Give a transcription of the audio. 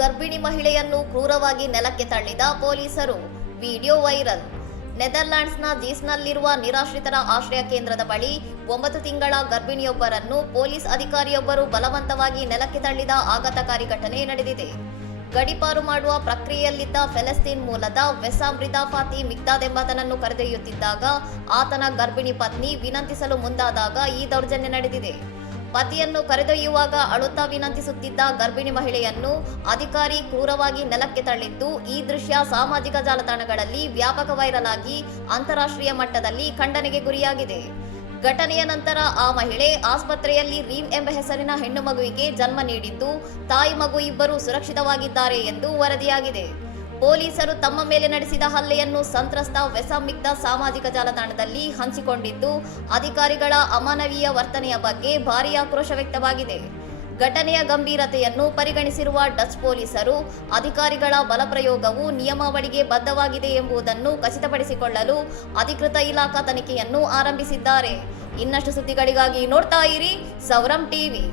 ಗರ್ಭಿಣಿ ಮಹಿಳೆಯನ್ನು ಕ್ರೂರವಾಗಿ ನೆಲಕ್ಕೆ ತಳ್ಳಿದ ಪೊಲೀಸರು. Video viral. ನೆದರ್ಲ್ಯಾಂಡ್ಸ್ನ ಜೀಸ್ನಲ್ಲಿರುವ ನಿರಾಶ್ರಿತರ ಆಶ್ರಯ ಕೇಂದ್ರದ ಬಳಿ 9 ತಿಂಗಳ ಗರ್ಭಿಣಿಯೊಬ್ಬರನ್ನು ಪೊಲೀಸ್ ಅಧಿಕಾರಿಯೊಬ್ಬರು ಬಲವಂತವಾಗಿ ನೆಲಕ್ಕೆ ತಳ್ಳಿದ ಆಘಾತಕಾರಿ ಘಟನೆ ನಡೆದಿದೆ. ಗಡೀಪಾರು ಮಾಡುವ ಪ್ರಕ್ರಿಯೆಯಲ್ಲಿದ್ದ ಫೆಲೆಸ್ತೀನ್ ಮೂಲದ ವೆಸಾಮ್ ರಿದಾ ಫಾತಿ ಮಿಗ್ದಾದ್ ಎಂಬಾತನನ್ನು ಕರೆದೊಯ್ಯುತ್ತಿದ್ದಾಗ ಆತನ ಗರ್ಭಿಣಿ ಪತ್ನಿ ವಿನಂತಿಸಲು ಮುಂದಾದಾಗ ಈ ದೌರ್ಜನ್ಯ ನಡೆದಿದೆ. ಪತಿಯನ್ನು ಕರೆದೊಯ್ಯುವಾಗ ಅಳುತ್ತಾ ವಿನಂತಿಸುತ್ತಿದ್ದ ಗರ್ಭಿಣಿ ಮಹಿಳೆಯನ್ನು ಅಧಿಕಾರಿ ಕ್ರೂರವಾಗಿ ನೆಲಕ್ಕೆ ತಳ್ಳಿದ್ದು ಈ ದೃಶ್ಯ ಸಾಮಾಜಿಕ ಜಾಲತಾಣಗಳಲ್ಲಿ ವ್ಯಾಪಕ ವೈರಲ್ ಆಗಿ ಅಂತಾರಾಷ್ಟ್ರೀಯ ಮಟ್ಟದಲ್ಲಿ ಖಂಡನೆಗೆ ಗುರಿಯಾಗಿದೆ. ಘಟನೆಯ ನಂತರ ಆ ಮಹಿಳೆ ಆಸ್ಪತ್ರೆಯಲ್ಲಿ ರೀಮ್ ಎಂಬ ಹೆಸರಿನ ಹೆಣ್ಣು ಮಗುವಿಗೆ ಜನ್ಮ ನೀಡಿದ್ದು ತಾಯಿ ಮಗು ಇಬ್ಬರು ಸುರಕ್ಷಿತವಾಗಿದ್ದಾರೆ ಎಂದು ವರದಿಯಾಗಿದೆ. ಪೊಲೀಸರು ತಮ್ಮ ಮೇಲೆ ನಡೆಸಿದ ಹಲ್ಲೆಯನ್ನು ಸಂತ್ರಸ್ತ ವೆಸಾಮ್ ಮಿಗ್ದಾದ್ ಸಾಮಾಜಿಕ ಜಾಲತಾಣದಲ್ಲಿ ಹಂಚಿಕೊಂಡಿದ್ದು ಅಧಿಕಾರಿಗಳ ಅಮಾನವೀಯ ವರ್ತನೆಯ ಬಗ್ಗೆ ಭಾರೀ ಆಕ್ರೋಶ ವ್ಯಕ್ತವಾಗಿದೆ. ಘಟನೆಯ ಗಂಭೀರತೆಯನ್ನು ಪರಿಗಣಿಸಿರುವ ಡಚ್ ಪೊಲೀಸರು ಅಧಿಕಾರಿಗಳ ಬಲಪ್ರಯೋಗವು ನಿಯಮಾವಳಿಗೆ ಬದ್ಧವಾಗಿದೆ ಎಂಬುದನ್ನು ಖಚಿತಪಡಿಸಿಕೊಳ್ಳಲು ಅಧಿಕೃತ ಇಲಾಖಾ ತನಿಖೆಯನ್ನು ಆರಂಭಿಸಿದ್ದಾರೆ. ಇನ್ನಷ್ಟು ಸುದ್ದಿಗಳಿಗಾಗಿ ನೋಡ್ತಾ ಇರಿ ಸೌರಂ ಟಿವಿ.